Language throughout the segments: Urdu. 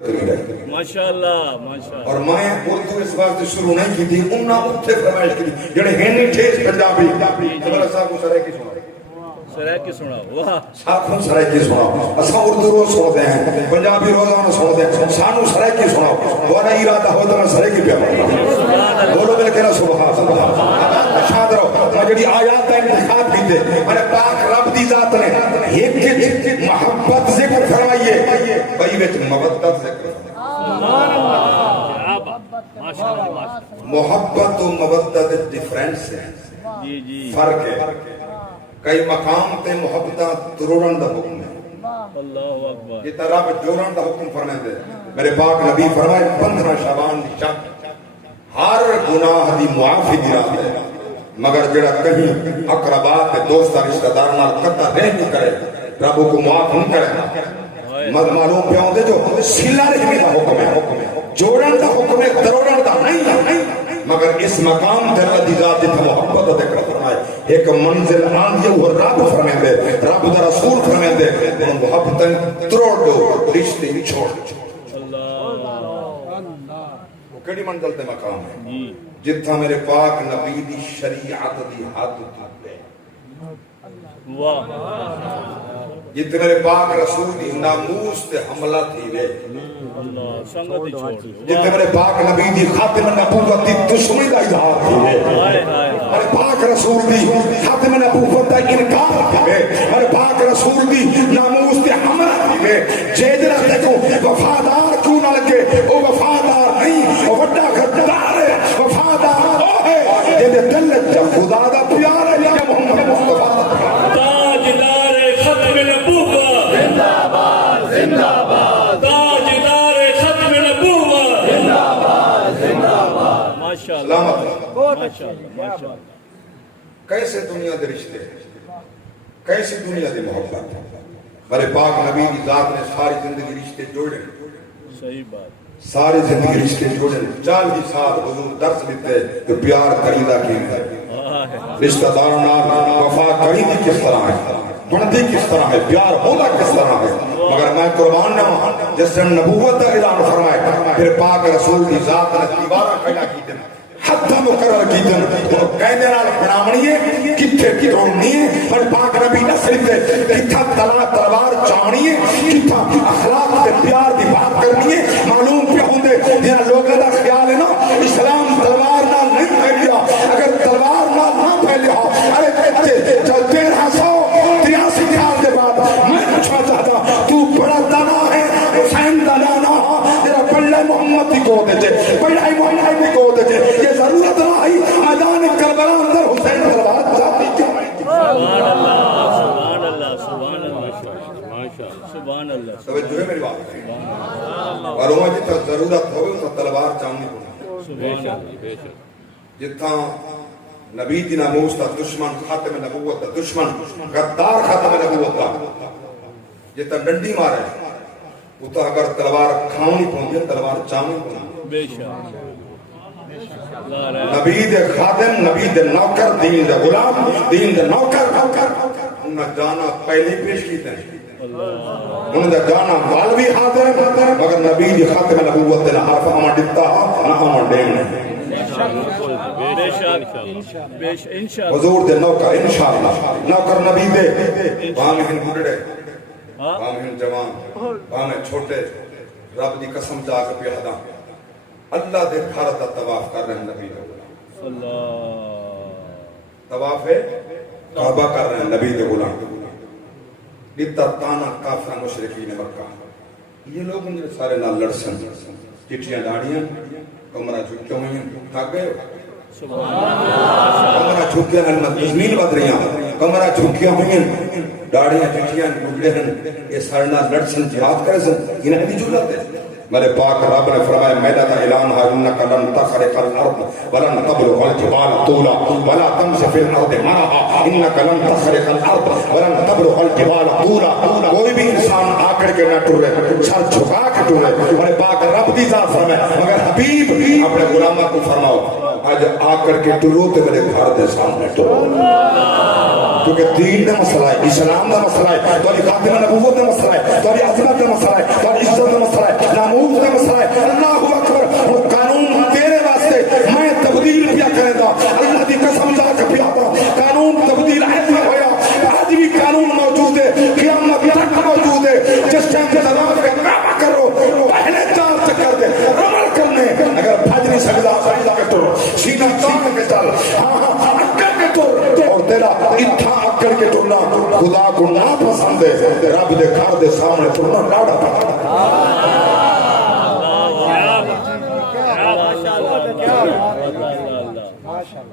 ماشاءاللہ ماشاءاللہ. اور میں اردو اس واسطے شروع نہیں کی تھی انہاں اتھے فرمائش کی جڑے ہیں نہیں ٹھیس پنجابی جبرا صاحب کو سرائے کی سنا سرائے کی سنا واہ صاحب کو سرائے کی سنا اساں اردو روز سنتے ہیں پنجابی روزانہ سنتے ہیں سانو سرائے کی سنا تھوڑا ارادہ ہو تو میں سرائے کی پیا بولو مل کے نا سبحان اللہ شاد رہو میں جڑی آیات کا انتخاب کی تھے میں پاک رب دی ذات نے ایک محبت ذکر فرمائیے بھائی وچ مودت ذکر محبت و مودت ڈیفرنس ہے جی جی فرق ہے کئی مقام تے محبت تروڑن دا حکم ہے اللہ اکبر جتا رب جوڑن دا حکم فرمائے دے میرے پاک نبی فرمائے 15 شعبان دی شب ہر گناہ دی معافی دی رات ہے مگر جڑا کہیں اقربات دوست رشتہ دار نال قطع نہیں کرے رب کو معاف نہیں کرے معلوم پہ ہوندے جو سلا رکھنے کا حکم ہے جوڑن دا حکم ہے تروڑن دا نہیں مگر اس مقام تے اللہ دی ذات تے محبت ذکر فرمائے ایک منزل آندی وہ رب فرمائے دے رب دا رسول فرمائے دے ان محبت تروڑ دو رشتے چھوڑ اللہ وہ کیڑی منزل تے مقام ہے جی جتھا میرے پاک نبی دی شریعت دی حد تے واہ جتھے میرے پاک رسول دی ناموس تے حملہ تھی وے اللہ سنگت چھوڑ جتھے میرے پاک نبی دی خاتم نبوت دی دشمنی دا اظہار تھی وے میرے پاک رسول دی خاتم نبوت دا انکار تھی وے میرے پاک رسول دی ناموس تے حملہ تھی وے جیدرہ دیکھو وفادار کیوں نہ لگے او وفادار نہیں او وڈا غدار ہے وفادار او ہے جیدے دل جب خدا دا پیار ہے یا محمد مصطفیٰ تاجدار ختم نبوت زندہ باد زندہ باد تاجدار ختم نبوت زندہ باد زندہ باد ماشاءاللہ ماشاءاللہ ماشاءاللہ. کیسے دنیا دے رشتے کیسے دنیا دے محبت میرے پاک نبی کی ذات نے ساری زندگی رشتے جوڑے صحیح بات ساری زندگی رشتے جوڑے 40 سال حضور درس دیتے کہ پیار کریدا کی رشتہ داروں نال وفا کریدی کس طرح ہے بندی کس طرح ہے پیار ہونا کس طرح ہے مگر میں قربان نہ جس نے نبوت کا اعلان فرمایا پھر پاک رسول کی ذات نے دیوارہ کھڑا کی دن حد مقرر کی دن وہ کہنے نال بناونی ہے کتھے کتھونی ہے پر پاک نبی نصر تے کتھا تلوار چاہنی ہے کتھا اخلاق تے پیار دی بات کرنی ہے معلوم پہ ہوندے جہاں لوگوں دا خیال ہے نا اسلام تلوار نال نہیں پھیلیا اگر تلوار نال نہ پھیلیا ارے کہتے جب 1383 سال کے بعد میں پوچھنا چاہتا تو بڑا دانا ہے حسین دانا نہ تیرا پلے محمد کی گود دے پڑھائی محمد کی گود دے یہ ضرورت نہ آئی میدان کربلا اندر حسین تلوار جاتی کیوں ہے سبحان اللہ سبحان اللہ سبحان اللہ ماشاءاللہ سبحان اللہ توجہ ہے میری بات اور وہ جتنا ضرورت ہوئے تو تلوار چاہنی کو سبحان اللہ جتنا نبی دی ناموس تا دشمن خاتم نبوت تا دشمن غدار خاتم نبوت تا جتنا ڈنڈی مارے اتا اگر تلوار کھاؤنی پہنچے تلوار چاہنی پہنچے بے شک نبی دے خادم نبی دے نوکر دین دے غلام دین دے نوکر انہاں جانا پہلے پیش کی تھے انہاں دا جانا والوی حاضر مگر نبی دی خاتم نبوت دے حرف اما ڈتا نہ اما ڈیم نہیں حضور دے نوکر انشاءاللہ نوکر نبی دے بامہن بڑھڑے بامہن جوان بامہن چھوٹے رب دی قسم جا کے پیادا اللہ دے گھر دا طواف کر رہے ہیں نبی دے غلام طواف ہے کعبہ کر رہے ہیں نبی دے غلام ڈتا تانا کافر مشرکین مکہ یہ لوگ ان سارے نال لڑسن چٹیاں داڑیاں کمرہ جھکے ہوئے ہیں تھک گئے کمرہ جھکے ہیں زمین بد رہی ہیں کمرہ جھکے ہوئے ہیں داڑیاں چٹیاں گھڑے ہیں یہ سارے نال لڑسن جہاد کرے سن انہیں بھی جھولت ہے میرے پاک رب نے فرمایا میدہ کا اعلان ہے انکا لن تخرق الارض ولن تبلغ الجبال طولا ولا تمشي في الارض مرحا انکا لن تخرق الارض ولن تبلغ الجبال طولا کوئی بھی انسان آکر کے نہ ٹورے سر جھکا کے ٹورے میرے پاک رب دی ذات فرمایا مگر حبیب اپنے غلامہ کو فرماؤ آج آکر کے ٹورو تے میرے گھر دے سامنے ٹورو کیونکہ دین دا مسئلہ ہے اسلام دا مسئلہ ہے تو خاتم نبوت دا مسئلہ ہے تو عظمت دا مسئلہ ہے تو عزت دا مسئلہ ہے ناموس دے سامنے ترنا لاڑا پڑا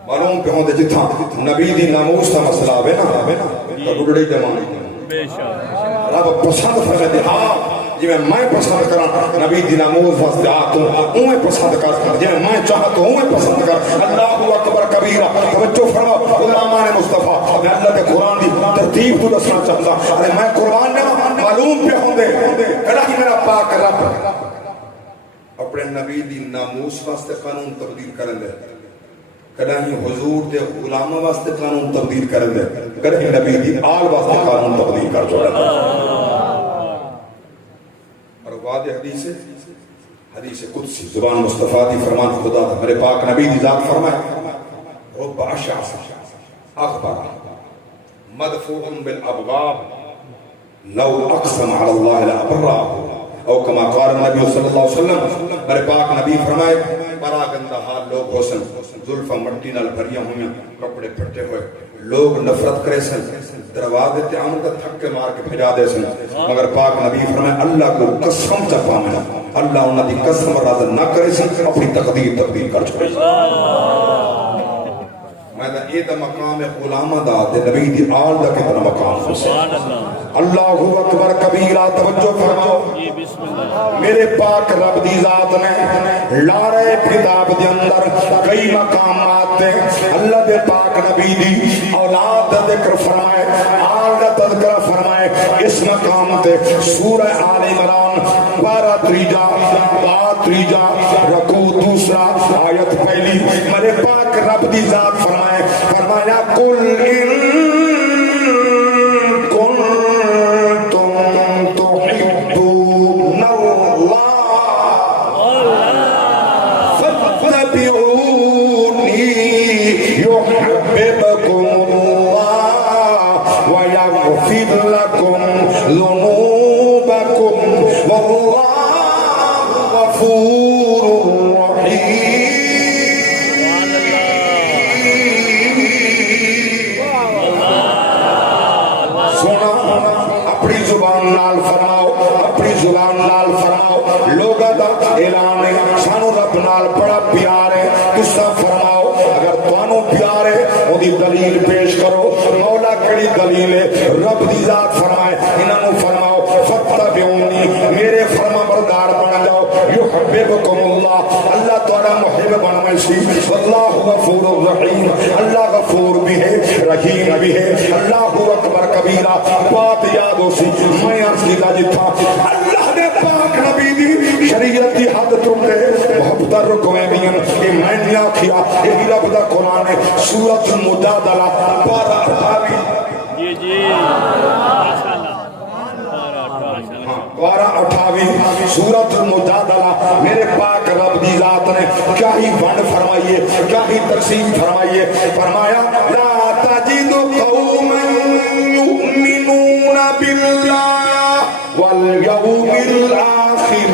معلوم پہ ہوں دے جتھاں نبی دی ناموس کا مسئلہ آوے نا تو گڑڑی جمانی رب پسند فرمے دے ہاں جی میں پسند کرا نبی دی ناموس واسطے آتوں اوہیں پسند کر جی میں چاہتا ہوں اوہیں پسند کر اللہ اکبر کبیرہ توجہ فرما علماء مصطفیٰ میں اللہ کے قرآن دی ترتیب تو دسنا چاہتا ارے میں قرآن نہ معلوم پہ ہوں دے کڑا ہی میرا پاک رب اپنے نبی دی ناموس واسطے قانون تبدیل کرن دے کڑا ہی حضور دے غلامہ واسطے قانون تبدیل کرن دے کڑا ہی نبی دی آل واسطے قانون تبدیل کر چھوڑا اور واضح حدیث قدسی زبان مصطفیٰ دی فرمان خدا تھا میرے پاک نبی دی ذات فرمائے رب اشعث اخبر مدفوع بالابغاب لو اقسم على الله لابره او کما قال نبی صلی اللہ علیہ وسلم میرے پاک نبی فرمائے بڑا گندہ حال لوگ ہو سن زلفہ مٹی نال بھریاں ہوئیں کپڑے پھٹے ہوئے لوگ نفرت کرے سن دروازے تے آمد تھک کے مار کے بھجا دے سن مگر پاک نبی فرمائے اللہ کو قسم چپا میں اللہ انہاں دی قسم راز نہ کرے سن اپنی تقدیر تبدیل کر چھوڑے میں دا یہ دا مقام غلامہ دا تے نبی دی آل دا کتنا مقام ہو سن اللہ اکبر کبیرہ توجہ فرماؤ میرے پاک رب دی ذات نے لارے کتاب دے اندر کئی مقامات ہیں اللہ دے پاک نبی دی اولاد دا ذکر فرمائے آل دا تذکرہ فرمائے اس مقام تے سورہ آل عمران 12 رکوع دوسرا آیت پہلی میرے پاک رب دی ذات فرمائے فرمایا قل اعلان ہے سانو رب نال بڑا پیار ہے تسا فرماؤ اگر تانوں پیار ہے او دی دلیل پیش کرو مولا کڑی دلیل ہے رب دی ذات فرمائے انہاں فرماؤ فتبعونی میرے فرما بردار بن جاؤ یحببکم اللہ اللہ تہاڈا محب بنوے سی واللہ غفور الرحیم اللہ غفور بھی ہے رحیم بھی ہے اللہ اکبر کبیرہ بات یاد ہو سی میں عرض کیتا جتھا اللہ دے پاک نبی دی شریعت دی حد ترتے محبت رکویں بیان کہ میں نے آکھیا یہ رب دا قرآن ہے سورۃ المجادلہ 12 جی ماشاءاللہ 12 سورۃ المجادلہ میرے پاک رب دی ذات نے کیا ہی ونڈ فرمائیے کیا ہی تقسیم فرمائیے فرمایا لا تجد قوما یؤمنون باللہ والیوم الآخر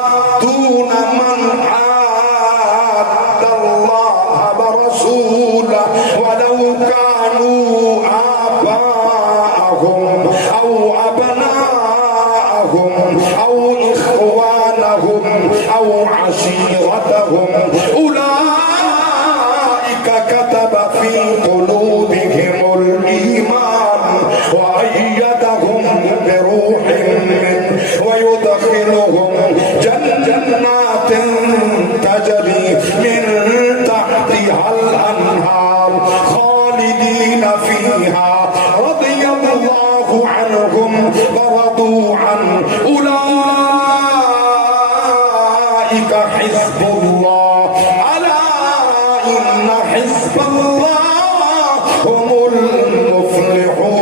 يوادون من عاد الله ورسوله ولو كانوا آباءهم أو أبناءهم أو إخوانهم أو عشيرتهم أولئك كتب في قلوبهم الإيمان وأيدهم بروح ويدخلهم جنات تجري من تحتها الأنهار خالدين فيها رضي الله عنهم ورضوا عنه أولئك حزب الله ألا إن حزب الله هم المفلحون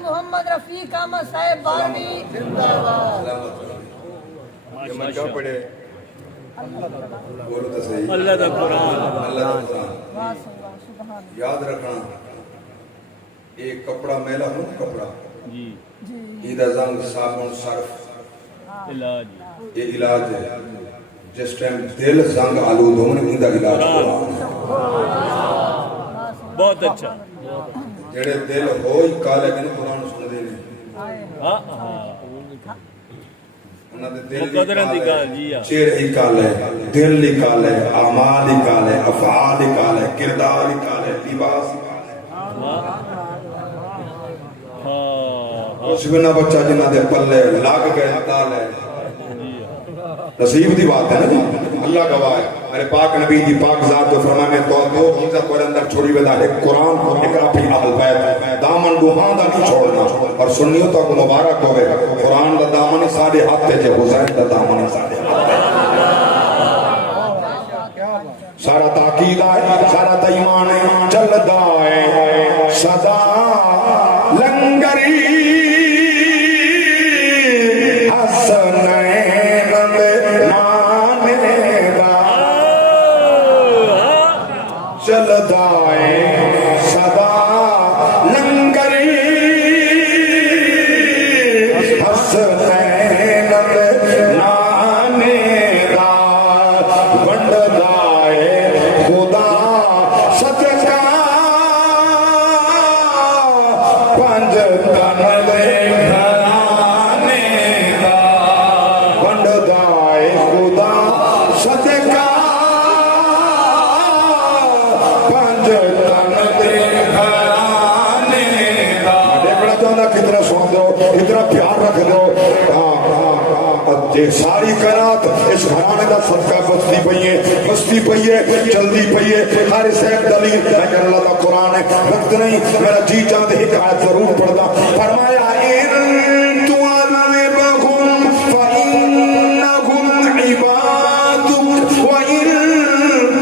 محمد رفیق احمد صاحب بارمی میں کیا پڑھے بولو تو صحیح اللہ دا قرآن یاد رکھنا ایک کپڑا میلا ہو کپڑا جی ایدہ زنگ صابن صرف علاج یہ علاج ہے جس ٹائم دل زنگ آلود ہونے اندہ علاج قرآن بہت اچھا جڑے دل ہوئی کالے کنے قرآن سن دینے ہاں انہاں دے دل مقدرن دی گال جی چہرے ہی کالے دل ہی کالے اعمال ہی کالے افعال ہی کالے کردار ہی کالے لباس ہی کالے اس بنا بچہ جنہ دے پلے لگ گئے تالے نصیب دی بات ہے نا جی اللہ گواہ ہے میرے پاک نبی دی پاک ذات جو فرمائے میں تو دو چیزیں پر اندر چھوڑی ویدا ایک قرآن ایک اپنی اہل بیت دامن دوہاں دا نہیں چھوڑنا اور سنیوں تک مبارک ہوئے قرآن دا دامن ساڑھے ہاتھ تے حسین دا دامن ساڑھے ہاتھ سارا تاقید آئے سارا تیمان چل دائے صدا لنگری حسنین نانے دا چل دائے صدا لنگری حسنین نانے دا بند دائے خدا صدقہ پنج تن دے گھرانے دا بند دائے خدا صدقہ پنج تن دے گھرانے دا دیکھنا چاہتا کتنا سن دو اتنا پیار رکھ دو ساری کرات اس گھرانے دا صدقہ بستی پئیے جلدی پئیے ہر صاحب دلیل میں کہ اللہ دا قرآن ہے وقت نہیں میرا جی چاہتے ہی آیت ضرور پڑھتا فرمایا ان تعذبهم فإنهم عبادك وإن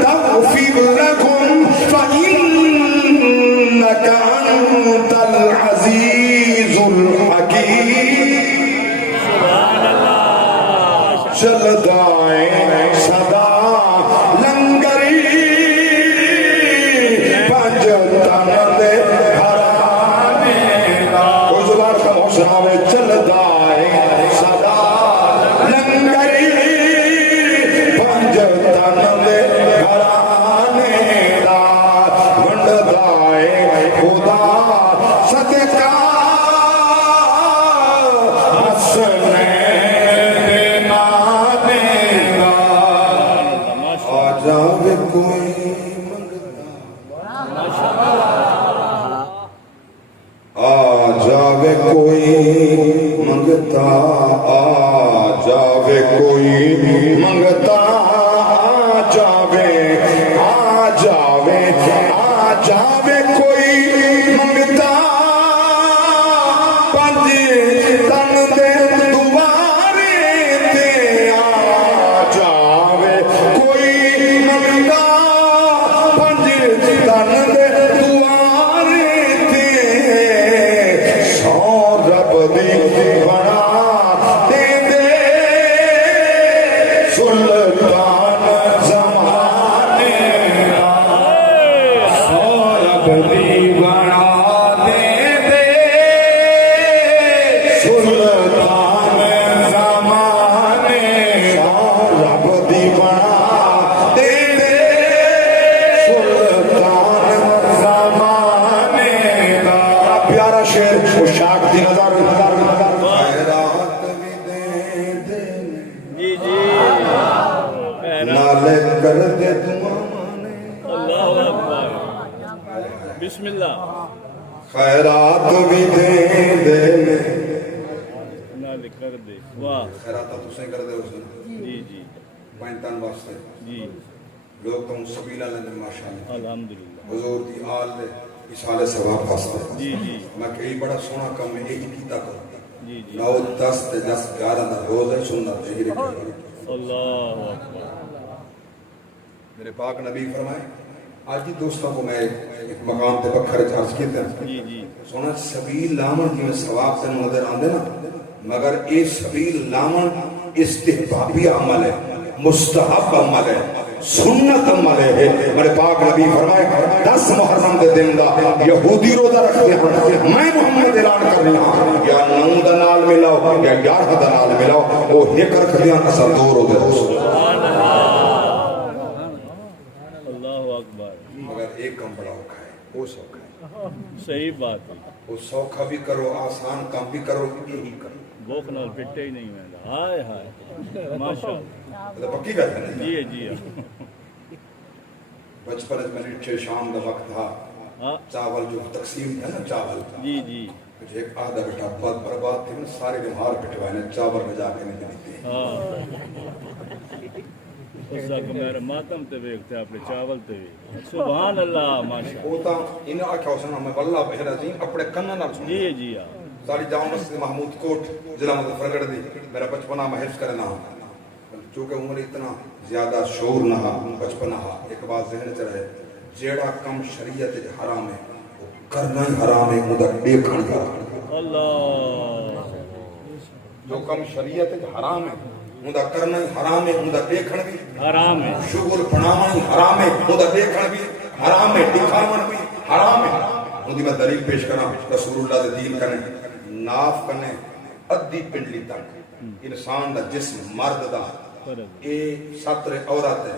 تغفر لهم فإنك أنت العزيز الحكيم چل دائیں صدا لنگری پنج تن دے گھرانے دا کوئی زبان کا محسنہ میں چل دائیں صدا لنگری پنج تن دے گھرانے دا بند دائیں خدا صدقہ حسنین جاوے کوئی منگتا آ جاوے کوئی منگتا آ جاوے کوئی منگتا آ جاوے کوئی منگتا پنج تن دے دوبارے تے آ جاوے کوئی منگتا پنج تن دے دوبارے تے سو رب دی بنا دے دے سلطان زمانے دا سو رب دی بنا دے دے سلطان زمانے دا رب دی بنا دے دے سلطان زمانے دا پیارا شعر اشاق دی نظر خیرات بھی دے دے جی جی نالے کر دے تمہانے اللہ اکبر بسم اللہ خیرات بھی دے دے نہ کر دے واہ خیرات تو سے کر دے اس جی جی پینتان واسطے جی لوگ تم سبیلہ لیندے ماشاءاللہ الحمدللہ حضور دی آل دے اسالے ثواب واسطے جی جی میں کئی بڑا سونا کم میں ایک کیتا کروں جی جی 9 10 تے 10 11 دا روز ہے سنت ہے یہ اللہ اکبر میرے پاک نبی فرمائے آج ہی دوستوں کو میں ایک مقام تے بکھر عرض کیتے ہیں جی جی سونا سبیل لامن جی میں ثواب سے نظر آندے نا مگر اے سبیل لامن استحبابی عمل ہے مستحب عمل ہے سنت عمل ہے میرے پاک نبی فرمائے 10 محرم دے دن دا یہودی روزہ رکھتے ہیں میں محمد اعلان کر رہا ہوں یا 9 دا نال ملاؤ یا 11 دا نال ملاؤ وہ ایک رکھتے ہیں اصل 2 روزے اللہ اکبر مگر ایک کم بڑا اوکھا ہے وہ سوکھا ہے صحیح بات ہے وہ سوکھا بھی کرو آسان کام بھی کرو یہی کرو بوک نال پٹے ہی نہیں میں ہائے ہائے ماشاءاللہ پکی بات ہے نا جی جی بچپن میں نیچے شام کا وقت تھا چاول جو تقسیم تھا نا چاول جی جی ایک آدھا بیٹا بہت برباد تھے سارے جمہار پٹوائے نے چاول میں جا کے نہیں دیتے اس کا میرا ماتم تے ویکھتے اپنے چاول تے سبحان اللہ ماشاءاللہ وہ تا ان آکھا حسن میں واللہ بہرا جی اپنے کنن نال سن جی جی ساری جامع مسجد محمود کوٹ ضلع مظفر گڑھ دی میرا بچپنا میں حفظ کرنا چونکہ عمر اتنا زیادہ شعور نہ بچپنا ایک بات ذہن چ رہے جیڑا کم شریعت حرام ہے وہ کرنا ہی حرام ہے مدہ دیکھنا ہی حرام ہے اللہ جو کم شریعت حرام ہے مدہ کرنا ہی حرام ہے مدہ دیکھنا بھی حرام ہے شغل بنانا ہی حرام ہے مدہ دیکھنا بھی حرام ہے دکھاون بھی حرام ہے مدی میں دلیل پیش کرنا رسول اللہ دے دین کرنے ناف کرنے ادھی پنڈلی تک انسان دا جسم مرد دا اے ساتر عورت ہے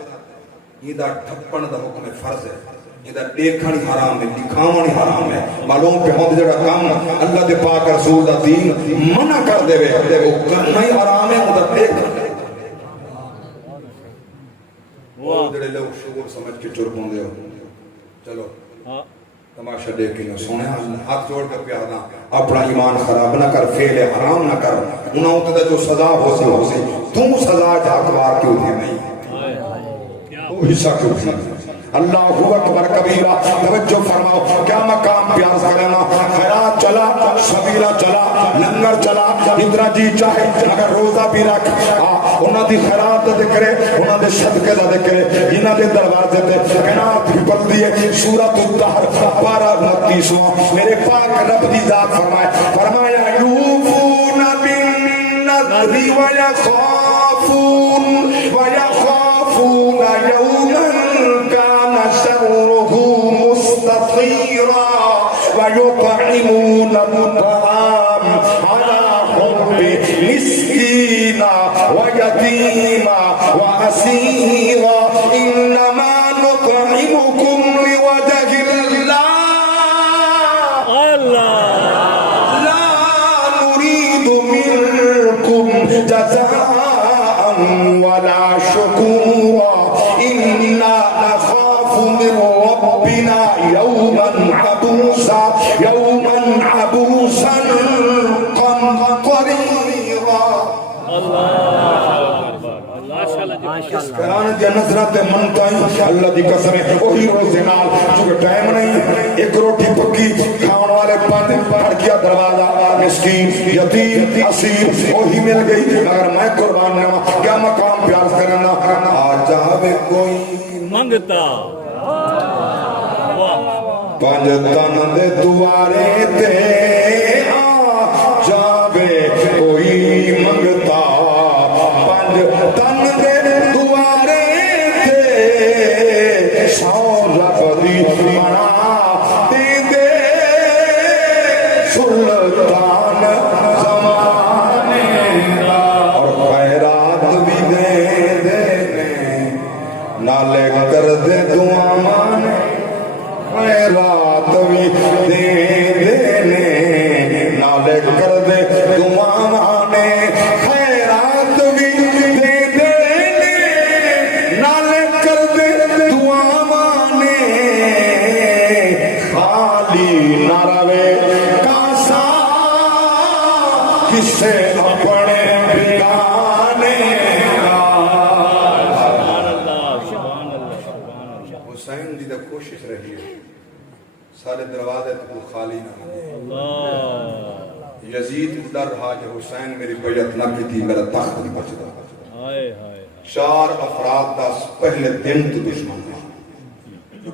یہ دا ڈھپن دا حکم فرض ہے یہ دا دیکھن ہی حرام ہے دکھاون ہی حرام ہے معلوم پہ ہوں جڑا کام اللہ دے پاک رسول دا دین منع کر دے وہ کرنا ہی حرام ہے وہ دا دیکھنا وہ جڑے لوگ شغل سمجھ کے چرپوں دے ہو چلو تماشا دیکھ کے سونے ہاتھ جوڑ کر پیادا اپنا ایمان خراب نہ کر فعل حرام نہ کر انہوں تے جو سزا ہو سی تم سزا جاکوار کیوں تھے نہیں وہ حصہ کیوں تھی اللہ اکبر کبیرہ توجہ فرماؤ کیا مقام پیار کرنا خیرات چلا شبیرہ چلا لنگر چلا ادرا جی چاہے اگر روزہ بھی رکھ انہاں دی خیرات دے کرے انہاں دے صدقے دے کرے انہاں دے دروازے تے قناعت بھی پڑھ دیے سورۃ الدہر 12:29 میرے پاک رب دی ذات فرمایا یوفون بالنذر ويخافون يوما كان شره مستطيرا ويطعمون الطعام على حبه مسكينا ويتيما واسيرا انما نطعمكم لوجه الله لا نريد منكم جزاء ولا شكورا إنا نخاف من ربنا يوما عبوسا قمطريرا اس قرآن دی نظرات منتائی اللہ دی قسم ہے وہی روزے نال چونکہ ٹائم نہیں ایک روٹی پکی کھاؤن والے پانچ پڑھ کیا دروازہ مسکین یتیم اسیر وہی مل گئی مگر میں قربان نہ کیا مقام پیار کرنا آ جاوے کوئی منگتا پانچ تن دے دوارے تے آ جاوے کوئی منگتا پانچ تن دے دوارے تے سو لفظی بنا دے دے سلطان زمانے اور خیرات بھی دے دینے نالے کر دے دعا مانے خیرات بھی دے دینے نالے کر دے دعا مانے خیرات بھی دے دینے نالے کر دے دعا مانے خالی نہ روے کاسا کسے اپنے بگانے حسین دی کوشش رہی ہے سارے دروازے تو خالی نہ یزید ڈر رہا کہ حسین میری بیعت نہ کی تھی میرا تخت نہیں بچتا 4 افراد دا پہلے دن تو دشمن ہے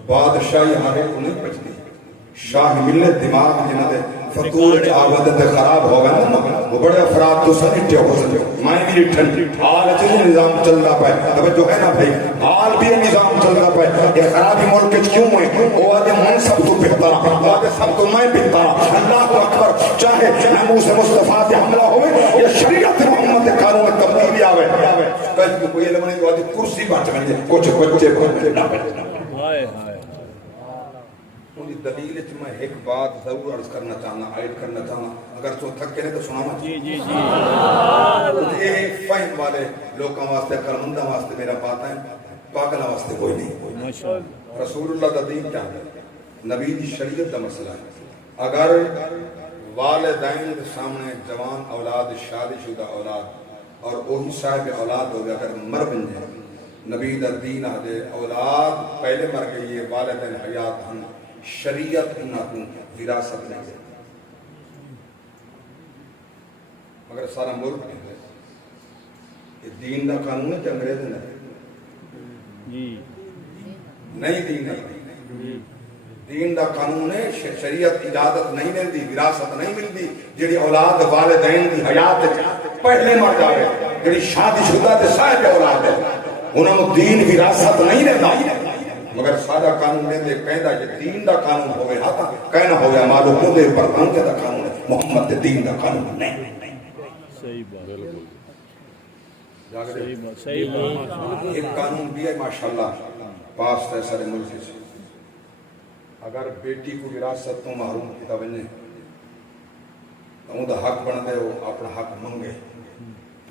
بادشاہی ہارے کو نہیں بچتی شاہ ملے دماغ جنہ دے فطور عابدت خراب ہو گئے نا وہ بڑے افراد تو سنٹے ہو سکتے میں بھی ٹھنڈی حال چیز نظام چل رہا پائے توجہ ہے نا بھائی حال بھی نظام چل رہا پائے یہ خرابی ملک کیوں ہے وہ آدھے من سب تو بہتر وہ آدھے سب تو میں بہتر اللہ اکبر چاہے ناموس مصطفیٰ پہ حملہ ہوئے یا شریعت محمد قانون تبدیلی آوے کہیں کوئی علم نہیں تو آدھے کرسی بچ میں کچھ بچے نہ بچے ہائے ہائے انہی دلیل چ میں ایک بات ضرور عرض کرنا چاہنا ایڈ کرنا چاہنا اگر تو تھک کے نہیں تو سنانا جی جی جی یہ فہم والے لوگوں واسطے کرمندہ واسطے میرا بات ہے پاگلہ واسطے کوئی نہیں ماشاءاللہ رسول اللہ دا دین کیا ہے نبی دی شریعت دا مسئلہ ہے اگر والدین کے سامنے جوان اولاد شادی شدہ اولاد اور وہی صاحب اولاد ہو گیا اگر مر بن جائے نبی دا دین آدھے اولاد پہلے مر گئی ہے والدین حیات ہن شریعت انہاں کو وراثت نہیں دے مگر سارا ملک نہیں ہے یہ دین دا قانون ہے کہ انگریز نے جی نہیں دین نہیں دین دا قانون ہے شریعت اجازت نہیں ملتی وراثت نہیں ملتی جڑی اولاد والدین دی حیات پہلے مر جاوے جڑی شادی شدہ تے صاحب اولاد ہے انہاں کو دین وراثت نہیں دیتا مگر سادہ قانون دے دے کہندا کہ دین دا قانون ہوے ہاں تا کہنا ہویا معلوم ہو دے برطانیہ دا قانون ہے محمد دے دین دا قانون نہیں صحیح بات صحیح بات صحیح بات ایک قانون بھی ہے ماشاءاللہ پاس ہے سارے ملک سے اگر بیٹی کو وراثت تو محروم کیتا ونے تو اون دا حق بن دے وہ اپنا حق منگے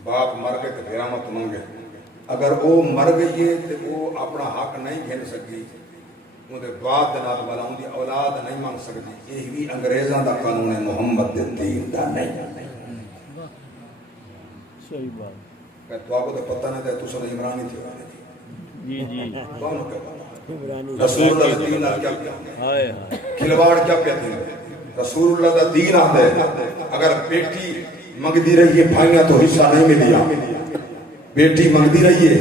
باپ مر گئے تو غرامت منگے اگر وہ مر گئی ہے تو وہ اپنا حق نہیں گھن سکتی ان دے بعد نال والا ان دی اولاد نہیں مانگ سکتی یہ بھی انگریزاں دا قانون ہے محمد دے دین دا نہیں صحیح بات کہ تو آپ کو تو پتہ نہیں تھا تو سن عمرانی تھے جی جی کون کہتا رسول اللہ دا دین کیا کیا ہائے ہائے کھلواڑ کیا کہتے ہیں رسول اللہ دا دین آتا ہے اگر بیٹی منگتی رہی ہے بھائیاں تو حصہ نہیں ملیا بیٹی منگتی رہی ہے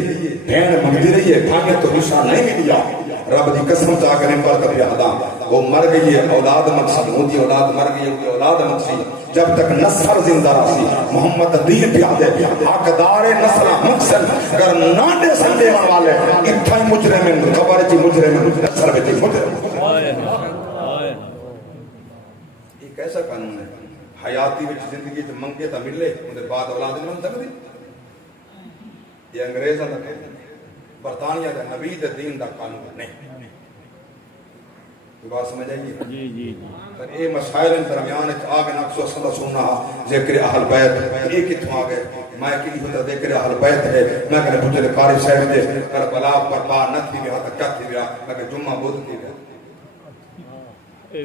بہن منگتی رہی ہے بھائیاں تو حصہ نہیں ملیا رب دی قسم چاہ کر امبار کر یہاں وہ مر گئی ہے اولاد مقصد ہوں دی اولاد مر گئی ہے اولاد مقصد جب تک نسل زندہ رہی محمد دین پیادے حقدار نسل مقصد اگر نانے سندے والے اتھا ہی مجرم خبر چی مجرم نسل بیٹی مجرم ایک ایسا قانون ہے حیاتی وچ زندگی چ منگے تا ملے اون دے بعد اولاد نہیں مل سکدی یہ انگریزاں دا قانون ہے برطانیہ دا نبی دے دین دا قانون نہیں تو بات سمجھ آئیے جی جی پر اے مسائل درمیان آگے نقص و صلح سننا ذکر اہل بیت یہ کتوں آگئے میں کی ہوتا ذکر اہل بیت ہے میں کہنے بجھے قاری صاحب دے کربلا پر پار نہ تھی بیا تک کیا تھی بیا میں کہ جمعہ بدھ تھی بیا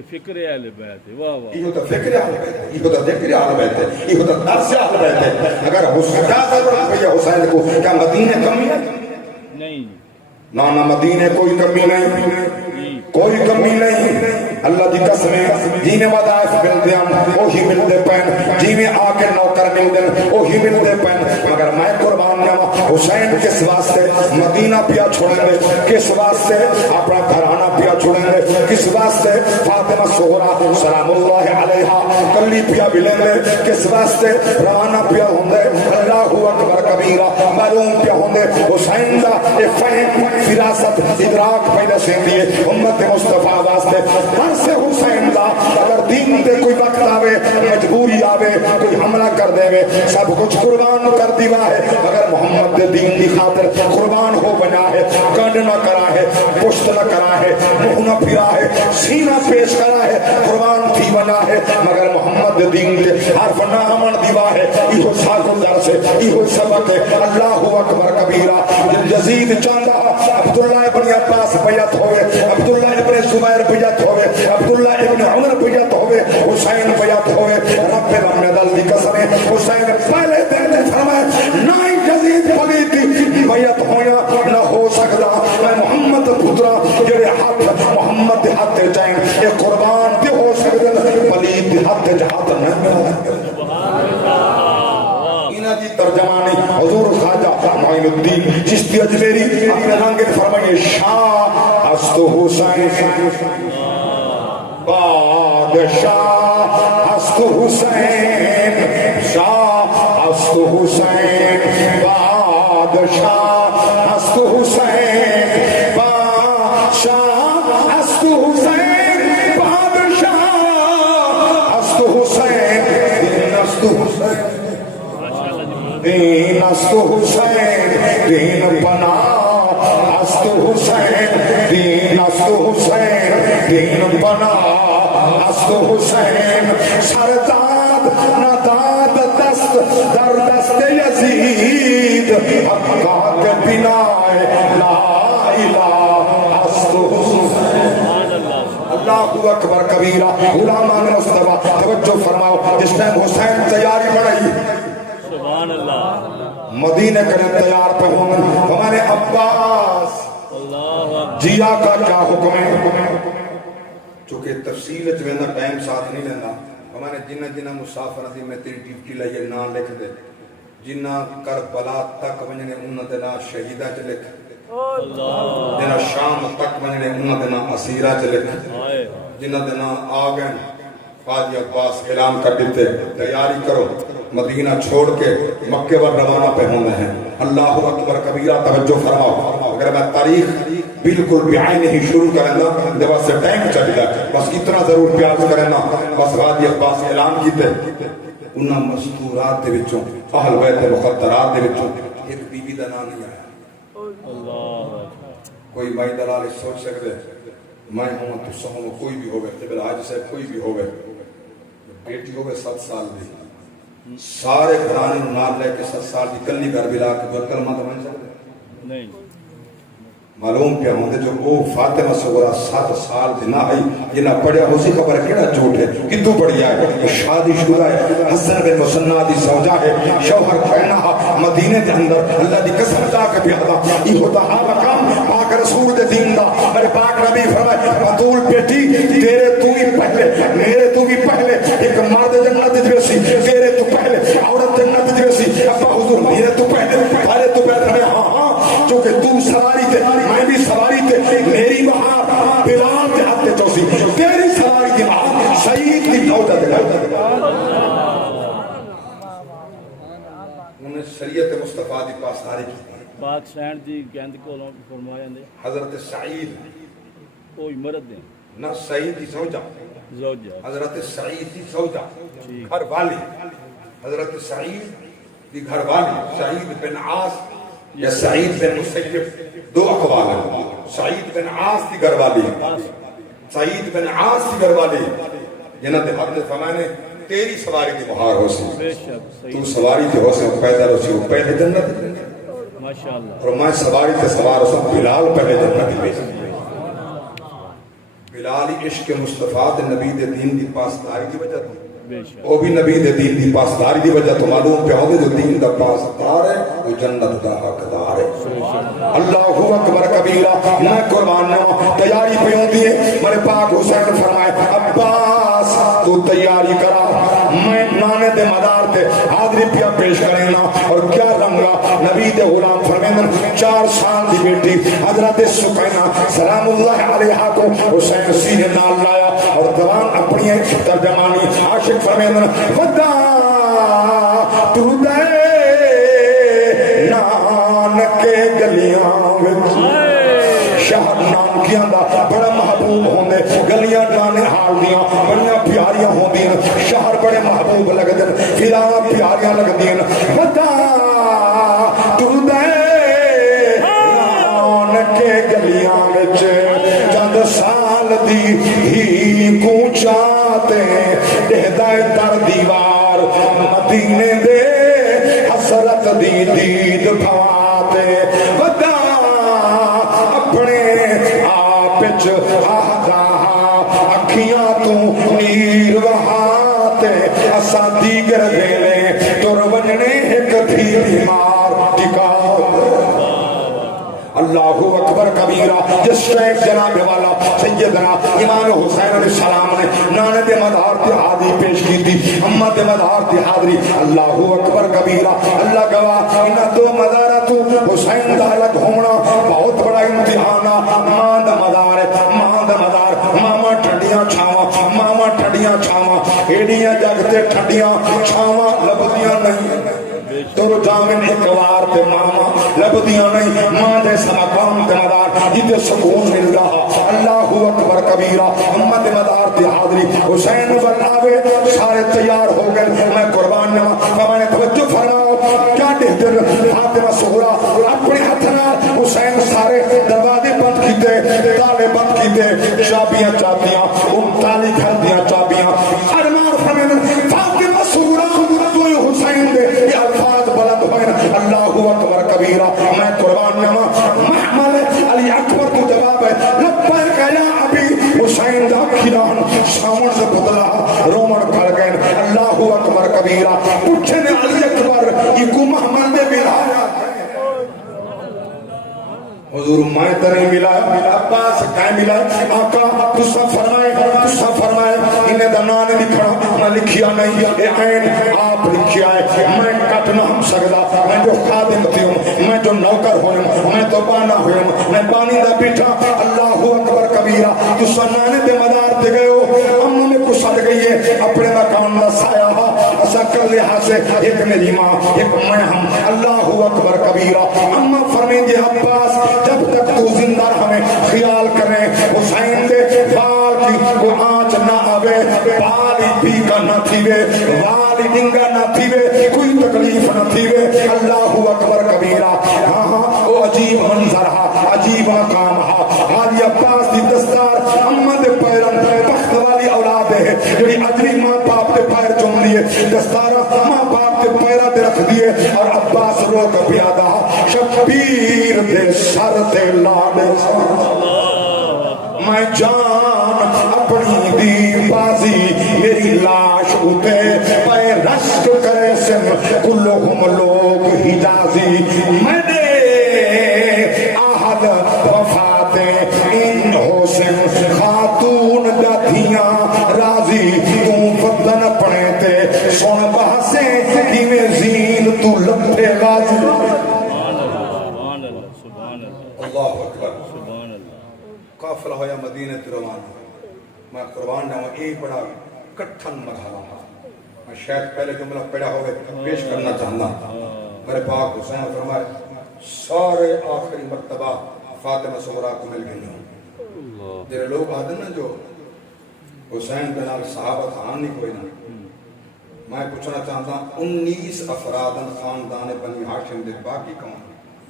فکر اہل بیت ہے واہ واہ یہ ہوتا فکر اہل بیت ہے یہ ہوتا ذکر اہل بیت ہے یہ ہوتا درس اہل بیت ہے اگر حسین کیا ضرورت ہے حسین کو کیا مدینے کمی ہے نہیں نانا مدینے کوئی کمی نہیں کوئی کمی نہیں اللہ دی قسمیں جی نے وظائف ملتے ہیں وہی ملتے پین جی میں آ کے نوکر ملتے ہیں وہی ملتے پین مگر میں قربان جاوا حسین کس واسطے مدینہ پیا چھوڑیں گے کس واسطے اپنا گھرانہ پیا چھوڑیں گے کس واسطے فاطمہ زہرا سلام اللہ علیہا کلی پیا ملیں گے کس واسطے روانہ پیا ہوں گے اللہ اکبر کبیرہ معلوم پیا ہوں گے حسین دا فہم فراست ادراک پیدا سے دیے امت مصطفیٰ واسطے ہر سے حسین دا اگر دین دے کوئی وقت آوے مجبوری آوے کوئی حملہ کر دے وے سب کچھ قربان کر دیوا ہے اگر محمد دے دین دی خاطر قربان ہو بنا ہے کنڈ نہ کرا ہے پشت نہ کرا ہے منہ نہ پھرا ہے سینہ پیش کرا ہے قربان تھی بنا ہے مگر محمد دے دین دے حرف نہ امن دیوا ہے یہ ساکن در سے یہ سبق ہے اللہ اکبر کبیرہ یزید چاندہ عبداللہ ابن عباس بیعت ہوئے عبداللہ ابن زبیر بیعت ہوئے عبداللہ ابن عمر بیعت ہوئے حسین بیعت ہوئے رب محمد علی قسمیں حسین پہلے دن نے فرمائے نہ یزید پلیتی بیعت ہویا نہ ہو سکتا میں محمد پترا جڑے ہاتھ محمد دے ہاتھ جائیں یہ قربان دے ہو سکتے پلیت دے ہاتھ جہات نہیں ہو سکتے دی ترجمانی حضور خواجہ معین الدین چشتی اجمیری اپنے رنگت فرمائیے شاہ است حسین بادشاہ است حسین شاہ است حسین بادشاہ است حسین بادشاہ است حسین بادشاہ است حسین دین است حسین دین است حسین دین پناہ است حسین دین است حسین دین پناہ است حسین سرداد نداد دست در دست یزید حقا کے بنا لا الہ است حسین اللہ اکبر کبیرہ غلامان مصطفیٰ توجہ فرماؤ جس ٹائم حسین تیاری بڑھائی سبحان اللہ مدینہ کرنے تیار پہ ہوں ہمارے عباس جیا کا کیا حکم ہے چونکہ تفصیل جویندہ ٹائم ساتھ نہیں لینا ہمارے جنہ مسافر تھی میں تیری ڈیوٹی لائیے نام لکھ دے جنہ کربلا تک ونجنے انہ دینا شہیدہ چ لکھ جنہ شام تک ونجنے انہ دینا اسیرہ چ لکھ جنہ دینا آگئن قاضی عباس اعلان کر دیتے تیاری کرو مدینہ چھوڑ کے مکے پر روانہ پہ ہونے ہیں اللہ اکبر کبیرہ توجہ فرماؤ اگر میں تاریخ بالکل بیائی نہیں شروع کریں نا جب سے ٹائم چل جائے بس اتنا ضرور پیاز کریں نا بس قاضی عباس اعلان کیتے انہاں مستورات دے وچوں اہل بیت مخدرات دے وچوں ایک بی بی دا نام نہیں آیا کوئی مائی دلال سوچ سکتے میں ہوں تو سہوں کوئی بھی ہوگئے قبل حاج صاحب کوئی بھی ہوگئے بیٹی ہوگئے 7 سال دی سارے گھرانے نام لے کے 7 سال کی کلی گھر بلا کے جو کلمہ تو من سکتے نہیں معلوم کیا ہوں جو وہ فاطمہ صغرا 7 سال دی نہ آئی یہ نہ پڑھیا ہو سی خبر کیڑا جھوٹ ہے کتو پڑھیا ہے شادی شدہ ہے حسن بن مسنہ دی سوجا ہے شوہر کہنا مدینے دے اندر اللہ دی قسم جا کے بیادا یہ ہوتا ہا مقام پاک رسول دے دین دا میرے پاک نبی فرمائے بطول بیٹی تیرے تو ہی پہلے میرے تو بھی پہلے ایک مرد جنت جیسی تیرے تو پہلے عورت جنت جیسی ابا حضور میرے تو پہلے تو پہلے ہاں چونکہ تو سواری تھے میں بھی سواری تھے میری بہار بلال کے ہاتھ چوسی تیری سواری کی بہار شہید کی فوجہ دے انہیں شریعت مصطفیٰ دی پاسداری کی پاک سینڈ دی گند کو فرمایا نے حضرت سعید کوئی مرد دیں نہ سعید دی زوجہ حضرت سعید دی زوجہ گھر والی حضرت سعید دی گھر والی سعید بن عاص یا سعید بن مسیب دو اقوال ہیں سعید بن عاص دی گھر والی سعید بن عاص دی گھر والی جنہ دے حضرت فرمانے تیری سواری کی مہار ہو سی تو سواری کی ہو سی پیدل ہو سی وہ پہلے جنت ماشاءاللہ اور میں سواری تے سوار ہو سی بلال پہلے جنت بھی بلال عشق مصطفیٰ دے نبی دے دین دی پاسداری دی وجہ تو وہ بھی نبی دے دین دی پاسداری دی وجہ تو معلوم پہ ہوگے جو دین دا پاسدار ہے وہ جنت دا حقدار ہے اللہ اکبر کبیرہ میں قربان نوا تیاری پہ ہوتی ہے میرے پاک حسین فرمائے عباس تو تیاری کرا میں نانے دے مدار تے حاضری پیا پیش کریں نا اور کیا رنگا نبی دے غلام فرمیدن 4 سال دی بیٹی حضرت سکینہ سلام اللہ علیہ کو حسین سینے نال لایا اور دوان اپنی ترجمانی عاشق فرمیدن ودا تو دے نانکے گلیاں شہر نام کیا دا بڑا محبوب ہوندے گلیاں جانے حال دیاں بڑیاں پیاریاں ہوندین شہر بڑے محبوب لگ دن فلاں پیاریاں لگ دین ودا تو دے نانکے گلیاں وچ چند سال دی ہی کوچاتے دہدائے در دیوار مدینے دے حسرت دی دید بھاتے ودا اپنے آپچ آہدہ اکھیاں تو نیر وہاتے اسا دیگر دیلے تر وجنے ایک تھی بیمار ٹکاؤ اللہ اکبر کبیرہ جس ٹائم جناب والا سیدنا امام حسین علیہ السلام نے نانے دے مدار تے حاضری پیش کی تھی اماں دے مدار تے حاضری اللہ اکبر کبیرہ اللہ گواہ انہاں دو مدارہ تو حسین دا الگ ہونا بہت بڑا امتحانہ ماں دا مدار ہے ماں دا مدار ماما ٹھنڈیاں چھاواں ایڈیاں جگتے ٹھنڈیاں چھاواں لبدیاں نہیں تر جامن ایک وار تے ماما لبدیاں نہیں ماں جیسا مقام تے مدار جتے سکون مل رہا اللہ اکبر کبیرہ امت مدار تے حاضری حسین بلاوے سارے تیار ہو گئے میں قربان نما میں نے توجہ فرماؤ کیا دل فاطمہ سہرا اپنے ہتھنا حسین سارے دروازے بند کیتے تالے بند کیتے چابیاں چابیاں ان تالی گھر دیاں چابیاں ارمان فرمائے فاطمہ سہرا تو حسین دے یہ الفاظ بلند ہوئے اللہ اکبر کبیرہ میں قربان نما محمل علی اکبر کو جواب ہے لبیک یا ابی حسین دا کھیران سامن سے بدلا رومن کھڑ گئے اللہ اکبر کبیرہ پوچھنے علی اکبر یہ کو محمل نے ملایا حضور میں ترے ملا عباس کہیں ملا آقا تسا فرمائے انہیں دنانے لکھنا نہ لکھیا نہیں اے عین آپ لکھیا ہے میں کٹ نہ ہم سکتا میں جو خادم تھی ہوں میں جو نوکر ہوئے میں تو بانا ہوئے میں بانی دا بیٹھا اللہ اکبر کبیرہ تسا نانے دے مدار دے گئے ہو امن میں کچھ سڑ گئی ہے اپنے مکان نہ سایا ہا اسا کر لحا سے ایک میری ماں ایک میں ہم اللہ اکبر کبیرہ اما فرمین دے عباس جب تک تو زندہ ہمیں خیال کریں حسین دے بال کی کو آنچ نہ آوے بالی بھی کا نہ تھیوے والی ڈنگا نہ تھیوے کوئی تکلیف نہ تھیوے اللہ اکبر کبیرہ ہاں ہاں وہ عجیب منظر ہا عجیب مقام ہا حالی عباس دی دستار امت پیرن بخت والی اولاد ہے جڑی اجری ماں باپ دے پیر چم دیے دستارہ ماں باپ دے پیرہ دے رکھ دیے اور عباس رو کا پیادہ شبیر دے سر دے لانے میں جان اپنی دی بازی میری لاش اٹھے پہ رشک کرے سن کلہم لوگ حجازی میں نے آہد وفات ان حسن خاتون جاتیاں راضی تم فتن پڑے تے سن بحثیں کی میں زین تو لپے غازی اللہ اکبر قافلہ ہویا مدینہ روانہ میں قربان جاؤں ایک بڑا کٹھن مرحلہ میں شاید پہلے جملہ پیدا ہوئے پیش کرنا چاہنا میرے پاک حسین فرمائے سارے آخری مرتبہ فاطمہ سہرا کو مل گئی جیرے لوگ آدھے نا جو حسین بنال صحابہ خان نہیں کوئی نا میں پوچھنا چاہتا 19 افرادن خاندان بنی ہاشم دے باقی کون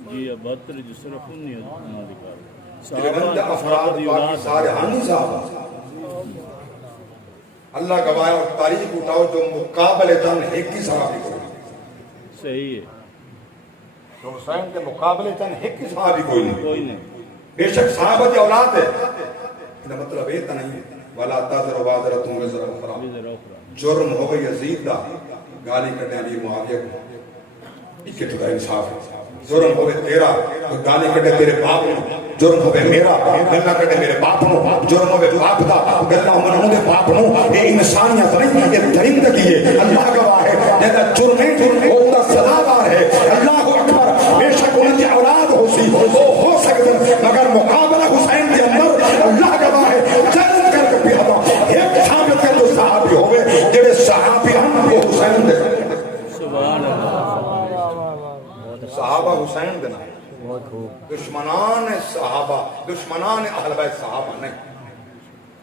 جی اب بہتر جس طرح نہیں ہوتا صحابہ افراد باقی سارے ہانی صحابہ اللہ گواہ اور تاریخ اٹھاؤ جو مقابلے تن ایک ہی صحابی کو صحیح ہے تو حسین کے مقابلے تن ایک ہی صحابی کوئی نہیں بے شک صحابہ کی اولاد ہے یہ مطلب یہ نہیں ہے وَلَا تَذْرَ وَازِرَةٌ وِزْرَ أُخْرَىٰ جرم ہو گئی یزید دا گالی کٹنے علی معاویہ کو ایک تو دا انصاف ہے جرم ہوئے تیرا گالی کٹے تیرے باپ نو جرم ہوئے میرا گلہ کٹے میرے باپ نو جرم ہوئے باپ دا گلہ منہوں دے باپ نو یہ انسانیت نہیں یہ درندگی ہے اللہ گواہ ہے جیسا جرمیں ہوتا سزاوار ہے اللہ اکبر بے شک انہیں کی اولاد ہو سی وہ ہو سکتے مگر مقابلہ حسین کے اندر اللہ گواہ ہے چیلنج کر کے پیادا ایک ثابت کر جو صحابی ہوئے جڑے صحابی ہم وہ حسین دے سبحان اللہ صحابہ حسین دینا دشمنان صحابہ دشمنان اہل بیت صحابہ نہیں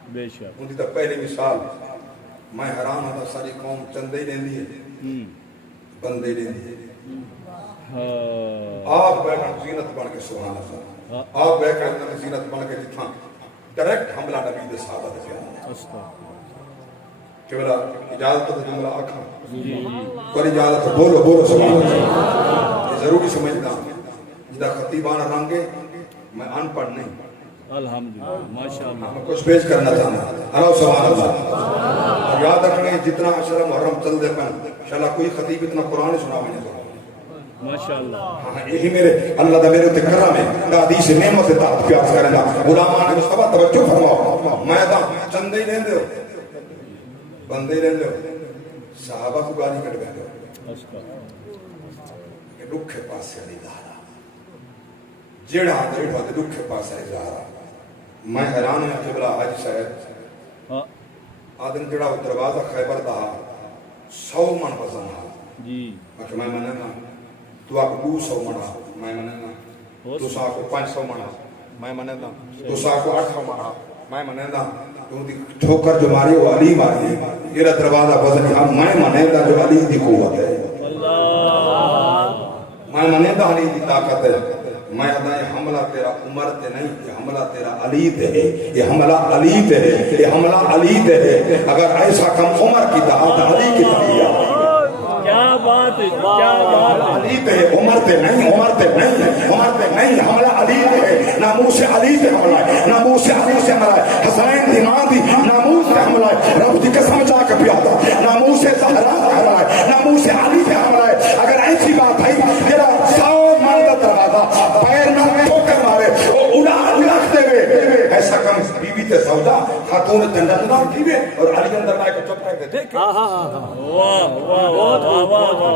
بے شک ان کی تو پہلی مثال میں حیران ہوتا ساری قوم چندے ہی دیندی ہے بندے دیندی ہے آپ بیٹھن زینت بن کے سبحان اللہ آپ بیٹھن زینت بن کے جتنا ڈائریکٹ حملہ نبی دے صحابہ دے کیا کہ بلا اجازت تو جملہ آکھا پر اجازت بولو بولو سبحان اللہ یہ ضروری سمجھنا جدا خطیبان رنگے میں ان پڑھ نہیں الحمدللہ ماشاءاللہ میں کچھ پیش کرنا چاہنا اللہ سبحان اللہ اور یاد رکھنے جتنا عشرہ محرم چل دے پہن انشاءاللہ کوئی خطیب اتنا قرآن سنا میں نہیں ماشاءاللہ یہی میرے اللہ دا میرے تکرم ہے دا حدیث نعمت تحت پیاس کرنا غلامان مصطفیٰ توجہ فرماؤ میں دا چندے ہی لیندے ہو بندے لیندے ہو صحابہ کو گالی کٹ گئے ہو کہ دکھے پاس سے نہیں دارا جیڑا جیڑا دکھے پاس سے دارا میں حیران ہوں قبلہ حاجی صاحب آدم جڑا دروازہ خیبر دا 100 من وزن ہے جی میں منے نا تو آپ 200 من میں منے نا تو سا کو 500 من میں منے نا تو سا کو 800 من میں منے نا تو دی ٹھوکر جو ماری وہ علی ماری یہ دروازہ وزن ہے میں منے نا جو علی دی قوت ہے اللہ میں منے نا علی دی طاقت ہے میں ادا یہ حملہ تیرا عمر تے نہیں یہ حملہ تیرا علی تے ہے یہ حملہ علی تے ہے یہ حملہ علی تے ہے اگر ایسا کم عمر کی دعات علی کی دیا کیا بات ہے کیا بات ہے علی تے ہے عمر تے نہیں عمر تے نہیں عمر تے نہیں حملہ علی تے ہے ناموس علی تے حملہ ہے ناموس علی سے حملہ ہے حسین دی ماں دی ناموس سے حملہ ہے رب دی قسم جا کے پیادا ناموس زہرا سے حملہ ہے ناموس علی سے حملہ ہے اگر ایسی بات ہے میرا 100 مرد دروازہ پیر نہ ٹھوکر مارے وہ اڑا دے ایسا کم بیوی تے سودا خاتون جنت نام کیوے اور علی اندر لائے کے چپ کر دے دیکھ واہ واہ واہ واہ واہ واہ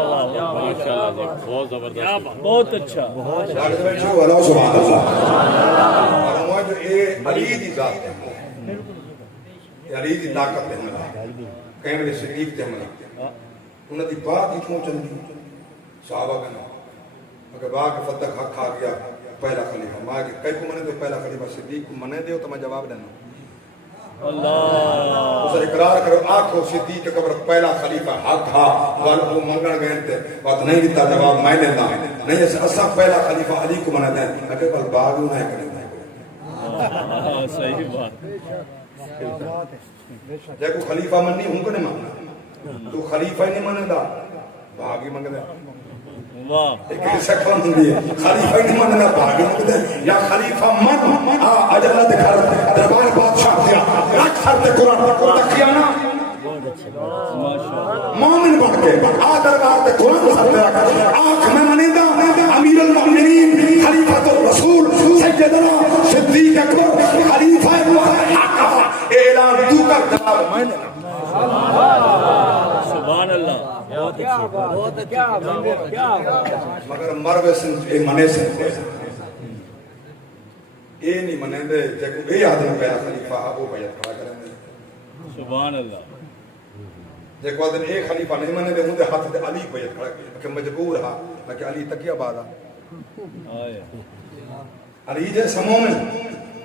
ماشاءاللہ بہت زبردست بہت اچھا اللہ سبحان اللہ اور جو اے علی دی ذات ہے یہ علی دی طاقت ہے ہمارا کیمرے صدیق تے ہمارا انہاں دی بات ہی کیوں چلدی صحابہ کہنا اگر باغ فتح حق کھا گیا پہلا خلیفہ ماں کہ کئی کو منے دے پہلا خلیفہ صدیق کو منے دے تو میں جواب دینا اللہ اسے اقرار کرو آنکھو صدیق کے قبر پہلا خلیفہ حق تھا والد کو منگن گئے تھے بات نہیں دیتا جواب میں لیتا نہیں ایسے اصلا پہلا خلیفہ علی کو منے دیں اگر بل باغ نہیں کریں صحیح بات جے کو خلیفہ مننی ہوں کو نہیں ماننا تو خلیفہ ہی نہیں منے دا باغ ہی منگ دے واہ ایک شکل ہوندی ہے خلیفہ ہی نہیں ماننا باغ ہی منگ دے یا خلیفہ من اجر اللہ دکھا دربار بادشاہ دیا رکھ سرتے قرآن کو تکیانا مومن بن کے دربار تے قرآن سرتے رکھ آنکھ میں منیدہ امیر المؤمنین خلیفہ الرسول سیدنا صدیق اکبر خلیفہ حق اعلان تو کر جواب میں نے سبحان اللہ بہت اچھا مگر مروے سن اے منے سن اے نہیں منے دے جے کو اے آدم پہلا خلیفہ ابو بیعت کھڑا کریں دے سبحان اللہ جے کو آدم اے خلیفہ نہیں منے دے مندے ہاتھ دے علی بیعت کھڑا کہ مجبور ہا کہ علی تکیہ بادا علی جے سمومن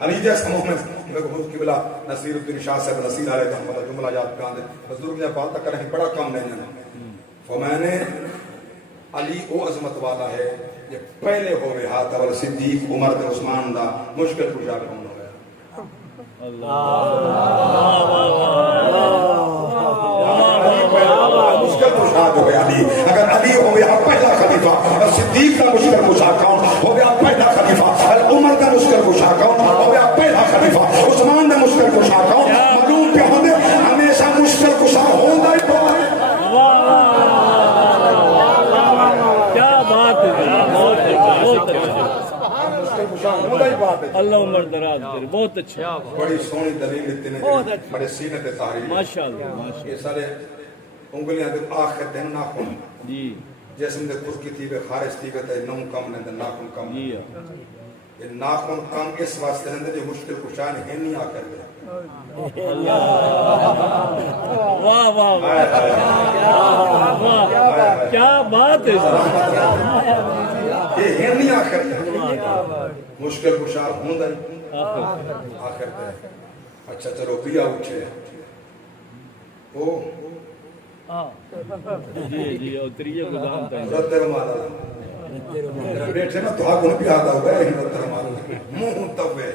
علی جے سمومن میں کو خود قبلہ نصیر الدین شاہ صاحب نصیر علیہ تحمد جملہ یاد کان دے بزرگ نے بات تک کریں بڑا کام نہیں ہے فرمانے علی او عظمت والا ہے یہ پہلے ہوئے ہاتھ اول صدیق عمر تے عثمان دا مشکل کشا کون ہو گیا مشکل کشا جو ہے علی اگر علی ہو گیا پہلا خلیفہ صدیق کا مشکل کشا کون ہو گیا پہلا خلیفہ عمر کا مشکل کشا کون ہو گیا پہلا خلیفہ عثمان کا مشکل کشا کون معلوم کیا ہوندے ہمیشہ مشکل کشا ہوندا ہی اللہ عمر دراز کرے بہت اچھا بڑی سونی دلیل دیتے ہیں بڑے سینے تے تحریر ماشاءاللہ یہ سارے انگلیاں دے آخر دے ناخن جی جسم دے خود کی تھی بے خارج تھی بے تے نم کم نے دے ناخن کم جی یہ ناخن کم اس واسطے ہیں جو مشکل کشان ہے نہیں آ کر دے واہ واہ واہ کیا بات ہے یہ ہے نہیں آ کر دے مشکل کشان ہوندہ ہی آ کر دے اچھا چلو پیا اٹھے وہ جی جی اور تریہ کو جانتا ہے حضرت رمالا بیٹھے نا تو آگوں بھی آدھا ہوگا ہے حضرت رمالا منہ تبوے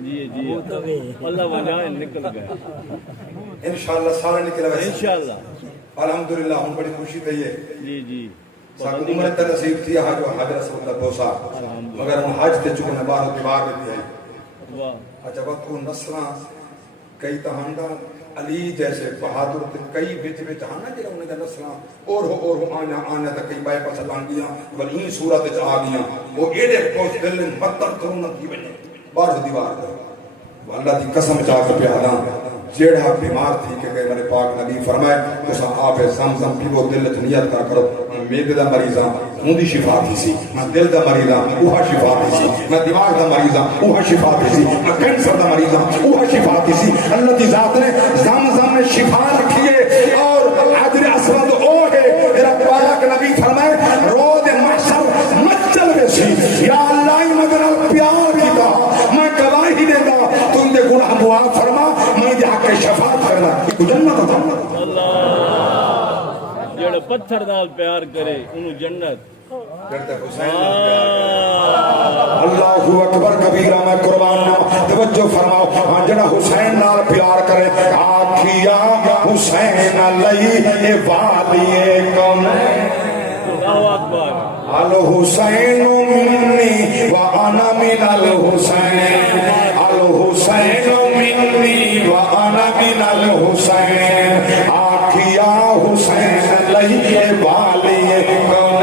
جی جی اللہ وجائے نکل گیا انشاءاللہ سارے نکل گئے انشاءاللہ الحمدللہ ہم بڑی خوشی تھی ہے جی جی ساکو عمر تنصیب تھی حج و حج رسول اللہ بوسا مگر ہم حج تے چکنے بار دیوار دیتی ہے واہ اچھا وقت کو نسلاں کئی تہانڈا علی جیسے بہادر تے کئی بیچ بیچ ہانا جڑا انہاں دا نسلاں اور ہو آنا تے کئی بائے پاس لان گیا بل این صورت وچ آ گیا وہ ایڈے پہنچ دل مطر تو نہ کی ونے بار دیوار دے اللہ دی قسم چا کے پیادا جیڑا بیمار تھی کہ میرے پاک نبی فرمائے تسا آپ زمزم پیو دل وچ نیت کرو میدے دا مریضاں اون دی شفا تھی سی میں دل دا مریضاں اوہ شفا تھی سی میں دماغ دا مریضاں اوہ شفا تھی سی میں کینسر دا مریضاں اوہ شفا تھی سی اللہ دی ذات نے زمزم میں شفا رکھی ہے اور اجر اسود او ہے میرا پاک نبی فرمائے روز محشر مچل ویسی یا اللہ مگر پیار کی کہا میں گواہی دے گا تم دے گناہ معاف فرما میں دے حق شفاعت کرنا یہ جنت ہوتا جڑا پتھر نال پیار کرے انہوں جنت اللہ اکبر کبیرہ میں قربان نہ توجہ فرماؤ ہاں جڑا حسین نال پیار کرے آکھیا حسین لئی والی کم اللہ اکبر الحسین منی وانا من الحسین الحسین منی وانا من الحسین آکھیا حسین لئی والی کم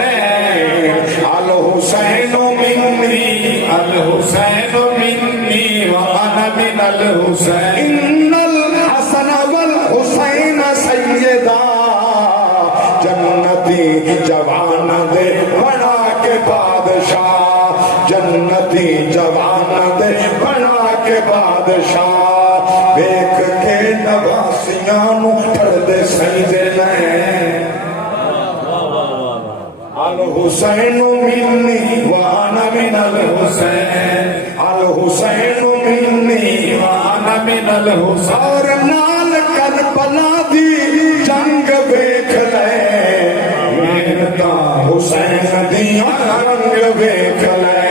الحسین منی الحسین منی وانا من الحسین ان الحسن والحسین سیدہ جنتی جوان دے بنا کے بادشاہ جنتی جوان دے بنا کے بادشاہ دیکھ کے نواسیاں نو پڑھ دے سجدے لیں الحسین منی وانا من الحسین الحسین منی وانا من الحسین اور نال کربلا دی جنگ ویکھ لے محنتا حسین دیاں رنگ ویکھ لے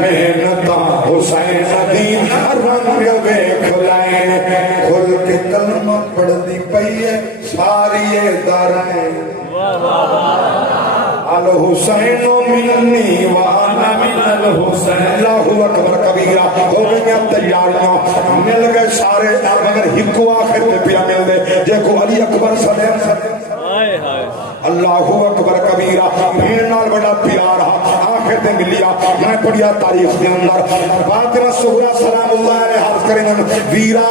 محنتا حسین دیاں رنگ ویکھ لے کھل کے کلمہ پڑھ دی پئی ہے ساری داریں الحسین منی وانا من الحسین اللہ اکبر کبیرہ ہو گئی تیاریاں مل گئے سارے مگر ہکو آخر میں پیا مل دے جے کو علی اکبر سلیم اللہ اکبر کبیرہ بھین نال بڑا پیار آخر دے ملیا میں پڑھیا تاریخ دے اندر فاطمہ سغرا سلام اللہ علیہ حرف کریں ویرا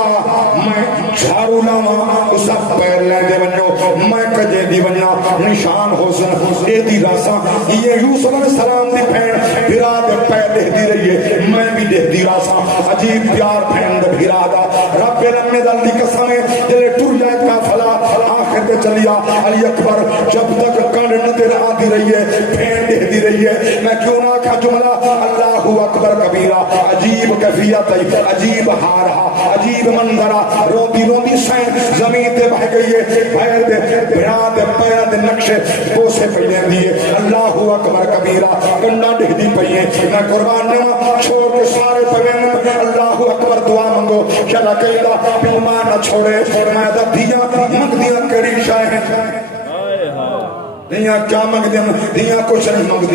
میں جھارو لاواں اسا پیر لے دے ونجو میں کجے دی ونجا نشان حسن اے دی راساں یہ یوسف علیہ السلام دی بھین بھرا دے پیر دے دی رہی ہے میں بھی دے دی راساں عجیب پیار بھین دے بھرا دا رب العالمین دل دی قسم ہے دل ٹر جائے کا فلا آخر دے چلیا علی اکبر جب تک کنڈ نظر آتی رہی ہے پھین دے دی رہی ہے میں کیوں نہ کھا جملہ اللہ اکبر کبیرہ عجیب کیفیت ہے عجیب ہارہا عجیب منظرہ روندی روندی سین زمین تے بہ گئی ہے بھیر دے بھرا دے پیر دے نقشے بوسے پہلے دیئے اللہ اکبر کبیرہ کنڈا دے دی پہیے میں قربان نہ چھوڑ کے سارے پہنے اللہ اکبر دعا منگو چلا کہیلا پیما نہ چھوڑے میں دا دیا منگ دیا کڑی شاہیں دیاں کیا مانگ دیں دیاں کچھ نہیں مانگ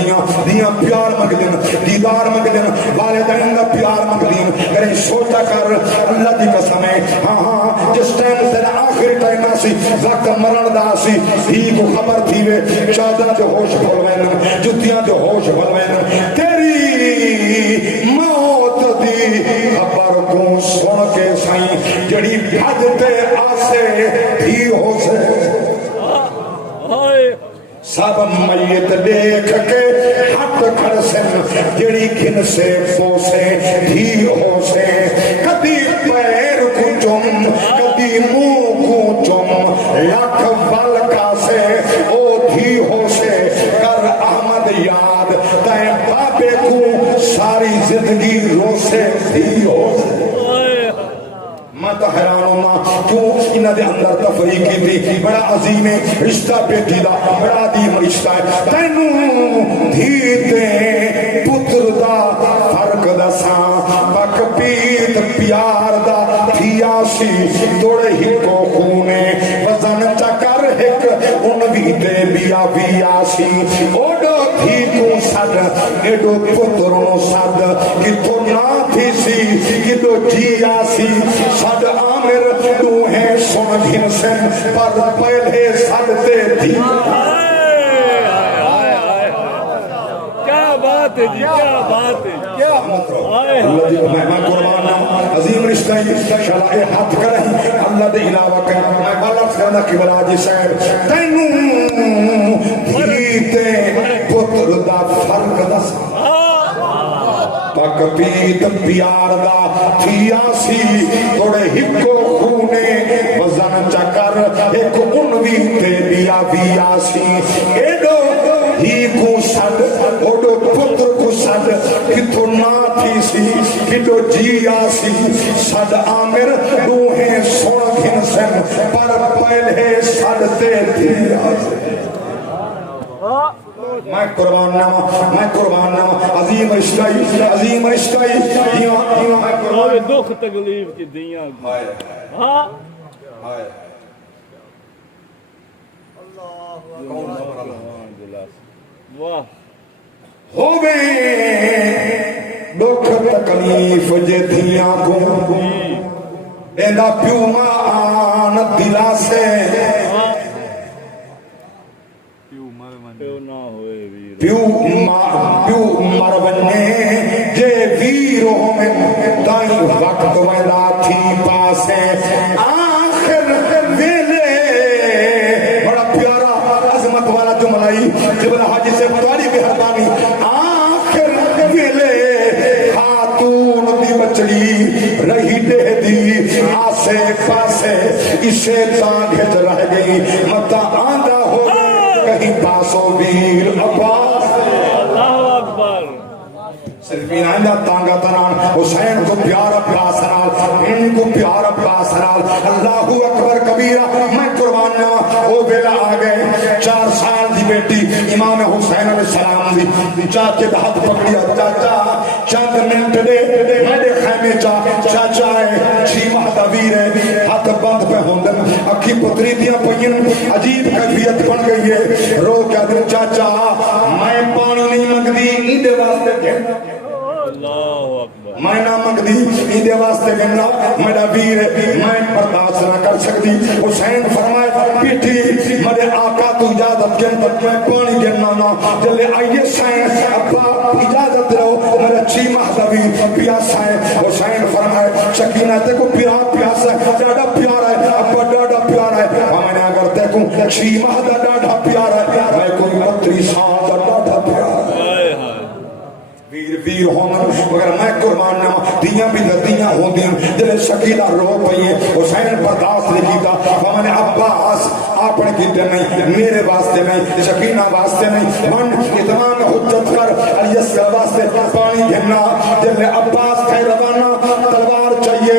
دیاں پیار مانگ دیں دیدار مانگ دیں والدین دا پیار مانگ دیں میرے سوچا کر اللہ دی قسم ہے ہاں جس ٹائم تیرا آخری ٹائم آسی وقت مرن دا آسی ہی کو خبر تھی وے چادر جو ہوش بھولوین جتیاں جو ہوش بھولوین تیری موت دی خبر کو سن کے سائیں جڑی بھجتے آسے بھی ہو سے سب میت دیکھ کے ہاتھ کھڑ سن جڑی گھن سے پوسے بھی ہو سے کدی پیر کو چم کدی منہ کو چم لکھ بلکا سے او بھی ہو سے کر احمد یاد تائیں بابے کو ساری زندگی رو سے بھی ہو سے میں تو حیران ہوں کیوں انہاں دے اندر تفریقی تھی بڑا عظیم رشتہ بیٹی دا بڑا عظیم رشتہ ہے تینوں دھیتے پتر دا فرق دساں پک پیت پیار دا تھیاسی توڑے ہی کو خونے وزن چکر ہک ان بھی دے بیا بیاسی اوڈو تھی تو صد ایڈو پتروں صد کہ تو نہ تھی سی کہ تو جی آسی صد آمر تو ہے سن گھن سن پر پہلے صد تے تھی کیا بات ہے جی کیا بات ہے کیا اللہ دی مہمان قربان عظیم رشتہ شرائع ہاتھ کریں اللہ دے علاوہ کریں میں بالا فرنا کی بلا جی صاحب تینوں دھیتے پتر دا فرق دسا تک پیت پیار دا تھیا سی تھوڑے ہکو خونے وزن چکر ایک انوی تے دیا بیا سی ایڈو ہی کو سد اوڈو پتر کو سد کتو نا تھی سی کتو جیا سی سد آمر دوہیں سوڑ گھن سن پر پہلے سد تے دیا سی میں قربان نامہ عظیم عشقائی اور دکھ تکلیف کی دیاں ہاں واہ ہووے دکھ تکلیف جے دیاں کو ایندا پیو مان دلا سے پیو مر بنے جے ویروں میں دائیں وقت ویلا تھی پاسے آخر ویلے بڑا پیارا عظمت والا جملائی جبل حاجی سے مطاری بہربانی آخر ویلے خاتون دی بچڑی رہی دے دی آسے پاسے اسے تانگھت رہ گئی متا آندہ ہو کہیں پاسو ویر عباس صرف آئندہ تانگا تنان حسین کو پیارا پیاسرال ان کو پیارا پیاسرال اللہ اکبر کبیرہ میں قربان نوا وہ بیلا آگئے 4 سال دی بیٹی امام حسین علیہ السلام دی چاچے دا ہاتھ پکڑیا چاچا چند منٹ دے میں دے خیمے چاچا ہے 6 ماہ دا ویر ہے ہاتھ بند پہ ہوندن اکھی پتری دیا پہین عجیب کیفیت بن گئی ہے رو کیا دن چاچا میں پانی نہیں منگدی ایندے واسطے کہنا میں نہ منگدی ایندے واسطے گننا میرا ویر میں برداشت نہ کر سکتی حسین فرمائے بیٹی میرے آقا تو اجازت گن میں پانی گننا نہ جلے آئیے سائن ابا اجازت رہو میرا 6 ماہ دا ویر پیاسا ہے حسین فرمائے شکینہ تے کو پیاسا ہے ڈاڈا پیارا ہے ابا ڈاڈا پیارا ہے میں نے اگر تے کو 6 ماہ دا ڈاڈا پیارا ہے میں کوئی 32 سال دا ڈاڈا پیارا ہے ویر ہومن مگر میں قربان نہ دیاں بھی ندیاں ہوں دیاں جلے شکیلہ رو پئیے حسین برداشت نہیں کیتا فمانے عباس آپنے کیتے نہیں میرے واسطے نہیں شکینہ واسطے نہیں من اتمام حجت کر علی السلام واسطے پانی گھننا جلے عباس کہہ روانہ تلوار چاہیے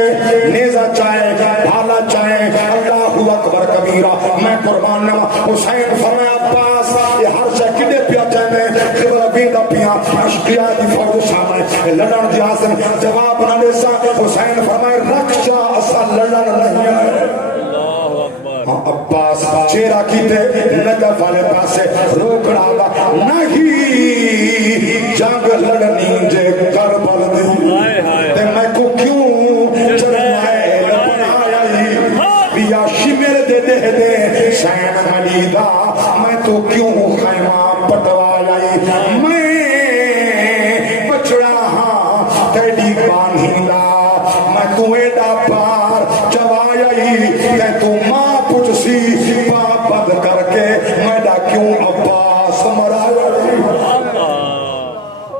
نیزہ چاہے بھالا چاہے اللہ اکبر کبیرہ میں قربان نہ حسین فرمایا عباس یہ ہر شے کڈے پیا چاہنے خبر بیندہ پیا اشقیاء دی فوج سامنے لڑن دی آسن جواب نہ دے سا حسین فرمائے رکشا اسا لڑن نہیں آئے عباس چیرہ کیتے نجف والے پاسے روکڑا دا نہیں جنگ لڑنی جے کربل دی تے میں کو کیوں چرمائے بنایا بیا شمر دے دے دے سین ملیدہ میں تو کیوں خیمہ پٹوایا میں تیڈی بانہینا میں تو ایڈا پار چوائی کہ تو ماں پچھسی پابند کر کے میڈا کیوں عباس مرایا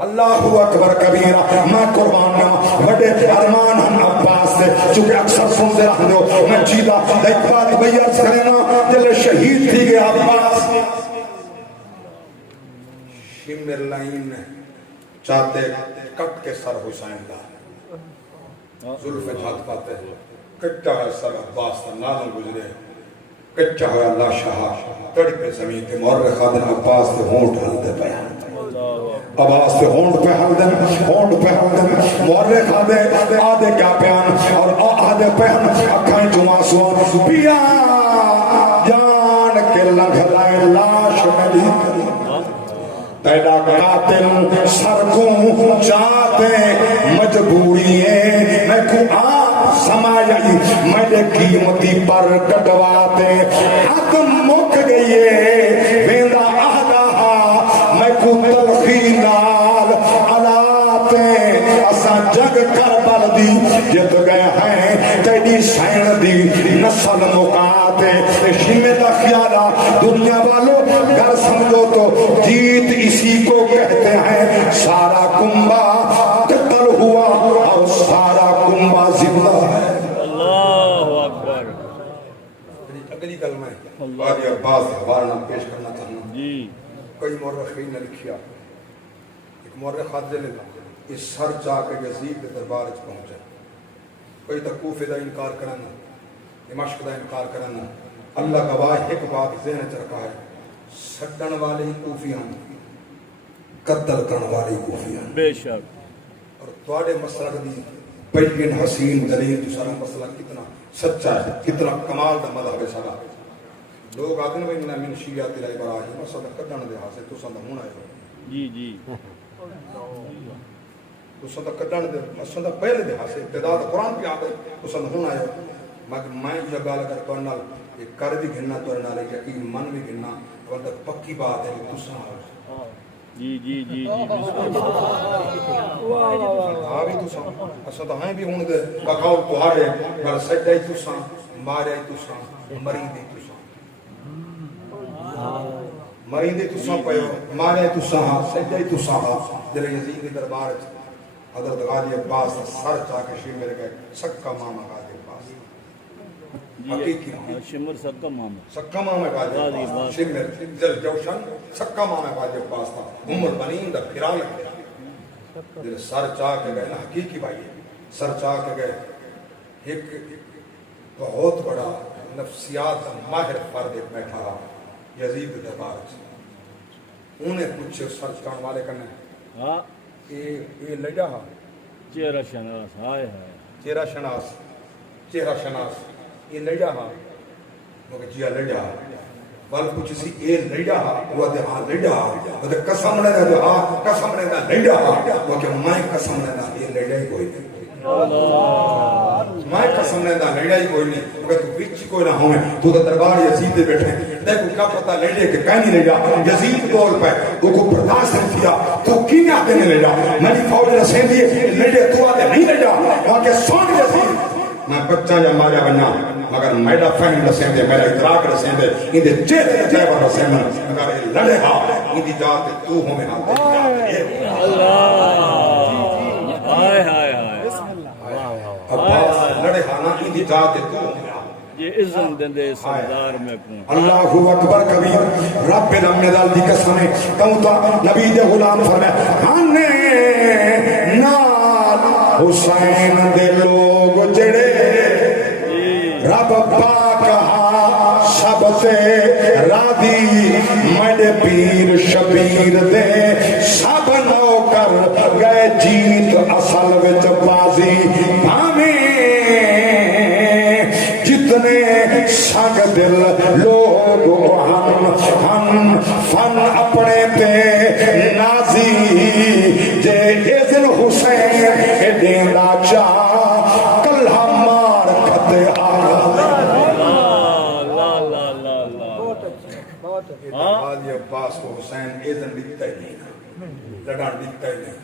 اللہ اکبر کبیرہ میں قربان نہ بڑے ارمان ہم عباس سے چونکہ اکثر سنتے رہ دو میں جیدہ ایک بات بیار سرینا جلے شہید تھی گیا عباس شمر لائن چاہتے کٹ کے سر حسین دا ظلف جھات پاتے کٹا ہے سر عباس تا نازل گزرے کچا ہویا اللہ شاہ تڑ پہ زمین تے مورخ آدن عباس تے ہونٹ ہل دے بیان عباس تے ہونٹ پہ ہل دن مورخ آدھے کیا بیان اور آدھے پہن اکھائیں جو آنسوان پیا جان کے لنگھ لائے لاش ملی تیڑا قاتل سر کو چاہتے مجبوری ہے میں کو آپ سمائی میرے قیمتی پر کٹواتے حق مک گئیے ویندہ آدھا میں کو تلخی نال علاتے اسا جگ کربل دی جت گئے ہیں تیڑی سین دی نسل مکاتے شمع دا خیالہ دنیا والوں گھر سمجھو تو جیت اسی کو کہتے ہیں سارا کنبہ ہوا اور سارا کنبہ زندہ ہے. اللہ اکبر. اگلی کلمہ ہے قاضی عباس حوالہ نام پیش کرنا چاہنا. جی کئی مورخین نے لکھیا، ایک مورخ خط دے لیتا اس سر چاہ کے یزید کے دربار وچ پہنچے. کوئی تو کوفے دا انکار کرنا، دمشق دا انکار کرنا. اللہ گواہ ایک بات ذہن وچ رکھا ہے، سڈن والے ہی کوفی ہیں، قتل کرنے والے ہی کوفی ہیں. بے شک. اور تواڈے مسلک دی بین حسین دلیل تو سارا مسئلہ کتنا سچا ہے، کتنا کمال دا مذہب ہے سارا. لوگ آتے ہیں انہاں من شیعت ابراہیم مسئلہ کڈن دے ہاسے تساں دا ہن آئے ہو. جی جی تساں دا کڈن دے مسئلہ دا پہلے دے ہاسے ابتدا دا قرآن پہ آتے تساں دا ہن آئے ہو. مگر میں یہ گل اگر تواڈے نال یہ کر بھی گھننا تواڈے نال یقین من بھی گھننا ورنہ پکی بات ہے کہ تساں جی جی جی جی ہاں بھی تساں اساں تو ہیں بھی ہن دے بقاؤ تہاڈے پر سجدے تساں مارے تساں مریدے تساں مریدے تساں پیو مارے تساں سجدے تساں جڑے یزید دے دربار وچ حضرت غازی عباس دا سر چا کے شیر میرے گئے سکا ماما غازی عباس حقیقی شمر سب کا ماما سکا ماما غازی عباس شمر جل جوشن سکا ماما غازی عباس تھا عمر بنین دا پھرا لگ گیا جل سر چا کے گئے نا حقیقی بھائی سر چا کے گئے. ایک بہت بڑا نفسیات کا ماہر فرد بیٹھا یزید دربار وچ انہیں کچھ سر چکان والے کرنے ہاں یہ لجا چہرہ شناس ہائے ہائے چہرہ شناس یہ لجا مگر جیا لجا بل کچھ سی اے لجا وہ دے ہاں لجا وہ دے قسم نے دے ہاں قسم نے دے لجا وہ کہ میں قسم نے دے یہ لجا ہی کوئی نہیں میں قسم نے دا لڑیا ہی کوئی نہیں مگر تو بچ کوئی نہ ہوئے تو دربار یزید دے بیٹھے دیکھو کیا پتہ لڑے کہ کہیں نہیں لڑا یزید طور پہ تو کو برداشت نہیں کیا تو کی آتے نہیں لڑا میری فوج رسیں دیے لڑے تو آتے نہیں لڑا وہاں کے سونگ یزید میں بچہ یا ماریا بنا مگر میڈا فہم رسیں دے میرا ادراک رسیں دے ان دے چہرے جائے پر رسیں دے مگر یہ لڑے ہاں ان دی جاتے تو ہوں میں ہاں اللہ ہائے ہائے ہائے عباس لڑے ہاں ان دی جاتے تو ہوں یہ اذن دن دے سردار میں کون اللہ اکبر کبیر رب العالمین دی قسم ہے تو نبی دے غلام فرمایا ہنے نال حسین دے لوگ جڑے رب پاک سب سے راضی میرے پیر شبیر دے سب نوکر گئے جیت اصل وچ بازی بھاویں جتنے سنگ دل لوگ ہم فن اپنے تے نازی جے اذن حسین دیندا چاہ کلہ مار کھتے غازی عباس کو حسین اذن دیتا ہی نہیں لڑان دیتا ہی نہیں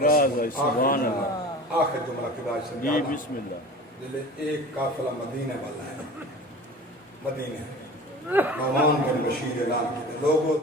راز ہے سبحان اللہ. آخر جملہ کی باج جی سمجھا بسم اللہ. دلے ایک قافلہ مدینہ والا ہے مدینہ نعمان بن بشیر اعلان کیتے لوگوں